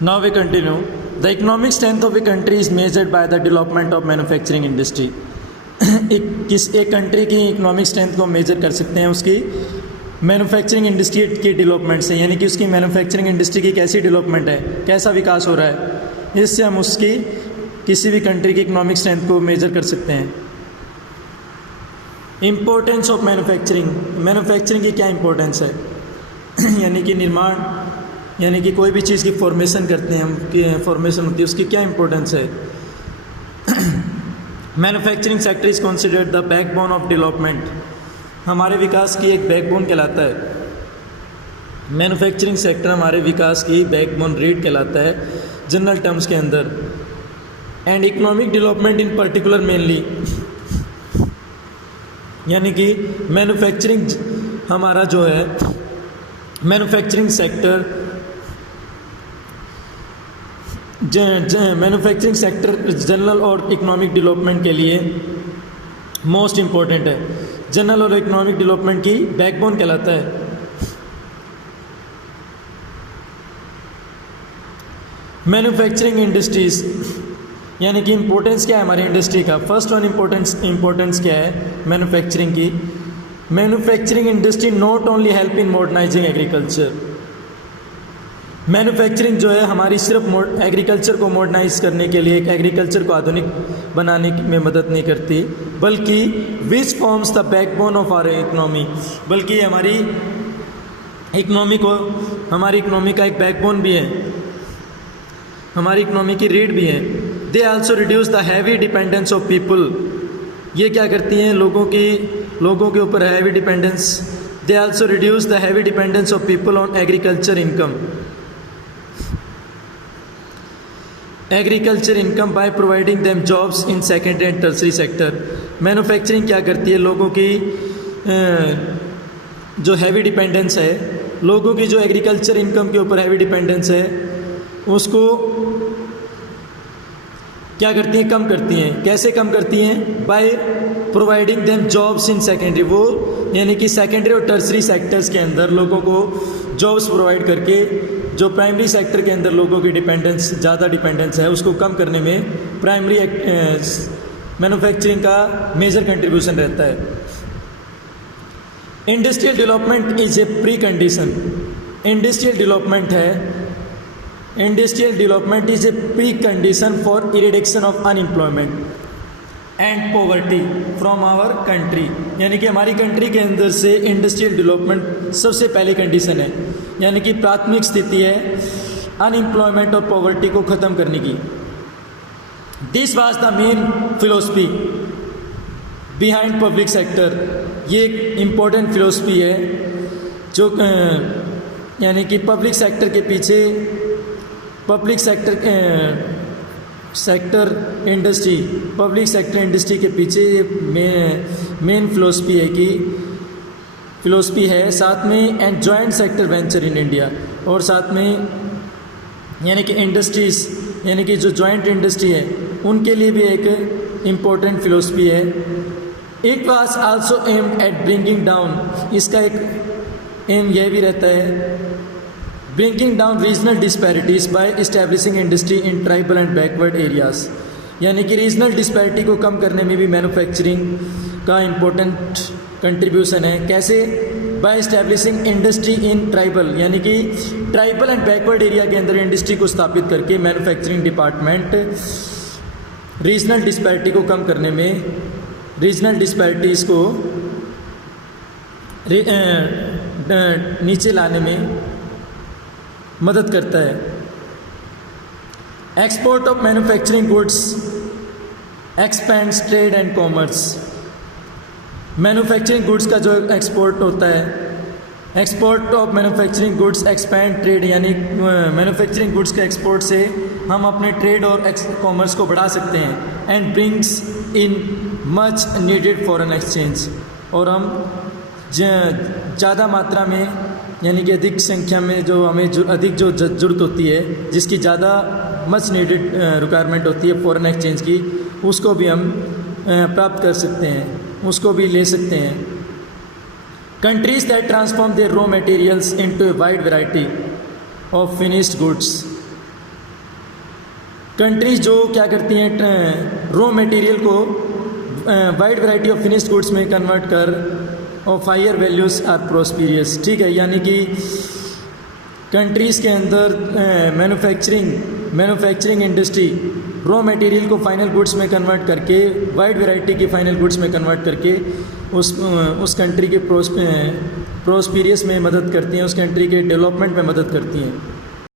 Now we continue. The economic strength of a country is measured by the development of manufacturing industry. एक country की economic strength को major कर सकते हैं उसकी मैन्युफैक्चरिंग इंडस्ट्री की डेवलपमेंट से, यानी कि उसकी मैन्युफैक्चरिंग इंडस्ट्री की कैसी डेवलपमेंट है, कैसा विकास हो रहा है, इससे हम उसकी किसी भी कंट्री की इकोनॉमिक स्ट्रेंथ को मेजर कर सकते हैं। इम्पोर्टेंस ऑफ मैन्युफैक्चरिंग, मैन्युफैक्चरिंग की क्या इम्पोर्टेंस है यानी कि निर्माण, यानी कि कोई भी चीज़ की फॉर्मेशन करते हैं हम, फॉर्मेशन होती है, उसकी क्या इम्पोर्टेंस है। Manufacturing sector is considered the backbone of development, हमारे विकास की एक बैकबोन कहलाता है। मैन्युफैक्चरिंग सेक्टर हमारे विकास की बैकबोन रीड कहलाता है जनरल टर्म्स के अंदर। And economic development in particular mainly, यानी कि मैन्युफैक्चरिंग हमारा जो है manufacturing sector, manufacturing sector general और इकोनॉमिक डेवलपमेंट के लिए मोस्ट इम्पॉर्टेंट है, जनरल और इकोनॉमिक डेवलपमेंट की बैकबोन कहलाता है। मैन्युफैक्चरिंग इंडस्ट्रीज, यानी कि इम्पोर्टेंस क्या है हमारी इंडस्ट्री का। फर्स्ट वन इम्पोर्टेंस क्या है मैन्युफैक्चरिंग की। Manufacturing industry not only help in modernising agriculture, manufacturing जो है हमारी सिर्फ एग्रीकल्चर को मॉडर्नाइज करने के लिए, एक एग्रीकल्चर को आधुनिक बनाने में मदद नहीं करती, बल्कि which forms the backbone of our economy, बल्कि हमारी इकोनॉमी को, हमारी इकोनॉमी का एक बैकबोन भी है, हमारी इकोनॉमी की रीढ़ भी है। They also reduce the heavy dependence of people, ये क्या करती हैं लोगों के ऊपर heavy dependence. They also reduce the heavy dependence of people on agriculture income, agriculture income by providing them jobs in secondary and tertiary sector. Manufacturing क्या करती है, लोगों की जो हैवी डिपेंडेंस है, लोगों की जो एग्रीकल्चर इनकम के ऊपर हैवी डिपेंडेंस है, उसको क्या करती हैं, कम करती हैं। कैसे कम करती हैं, by providing them jobs in secondary, वो यानी कि सेकेंडरी और टर्सरी सेक्टर्स के अंदर लोगों को जॉब्स प्रोवाइड करके जो प्राइमरी सेक्टर के अंदर लोगों की डिपेंडेंस, ज़्यादा डिपेंडेंस है, उसको कम करने में प्राइमरी मैन्युफैक्चरिंग का मेजर कंट्रीब्यूशन रहता है। Industrial development is a precondition, industrial development is a precondition for eradication of unemployment and poverty from our country, यानी कि हमारी कंट्री के अंदर से इंडस्ट्रियल डेवलपमेंट सबसे पहली कंडीशन है, यानी कि प्राथमिक स्थिति है अनएम्प्लॉयमेंट और पॉवर्टी को ख़त्म करने की। This was the main philosophy behind public sector, ये एक इम्पोर्टेंट फिलोसफी है जो यानी कि पब्लिक सेक्टर के पीछे, पब्लिक सेक्टर इंडस्ट्री के पीछे मेन फिलोसफी है। साथ में and joint sector venture in India, और साथ में यानी कि इंडस्ट्रीज़, यानी कि जो जॉइंट इंडस्ट्री है उनके लिए भी एक इम्पोर्टेंट फिलोसफी है। It was also aimed at bringing down, इसका एक एम यह भी रहता है bringing down regional disparities by establishing industry in tribal and backward areas, यानी कि रीजनल डिस्पैरिटी को कम करने में भी मैन्युफैक्चरिंग का इम्पोर्टेंट कंट्रीब्यूशन है। कैसे, by establishing industry in tribal, यानी कि ट्राइबल एंड बैकवर्ड एरिया के अंदर इंडस्ट्री को स्थापित करके मैन्युफैक्चरिंग डिपार्टमेंट रीजनल डिस्पैरिटी को कम करने में, रीजनल डिस्पैरिटीज़ को नीचे लाने में मदद करता है। Export of manufacturing goods expends trade and commerce, manufacturing goods का जो एक्सपोर्ट होता है, export of manufacturing goods expand trade, यानी मैन्युफैक्चरिंग गुड्स के एक्सपोर्ट से हम अपने ट्रेड और कॉमर्स को बढ़ा सकते हैं। And brings in much needed foreign exchange, और हम ज़्यादा मात्रा में, यानी कि अधिक संख्या में जो हमें अधिक जो ज़रूरत होती है, जिसकी ज़्यादा मच नीडेड रिक्वायरमेंट होती है फॉरेन एक्सचेंज की, उसको भी हम प्राप्त कर सकते हैं, उसको भी ले सकते हैं। Countries that transform their raw materials into a wide variety of finished goods countries जो क्या करती हैं, रॉ मटेरियल को wide variety of finished goods में कन्वर्ट कर ऑफ हायर वैल्यूज़ आर प्रोस्पीरियस। ठीक है, यानी कि कंट्रीज़ के अंदर मैन्युफैक्चरिंग इंडस्ट्री रॉ मटेरियल को फाइनल गुड्स में कन्वर्ट करके, वाइड वैरायटी की फाइनल गुड्स में कन्वर्ट करके उस कंट्री के प्रोस्पीरियस में मदद करती हैं, उस कंट्री के डेवलपमेंट में मदद करती हैं।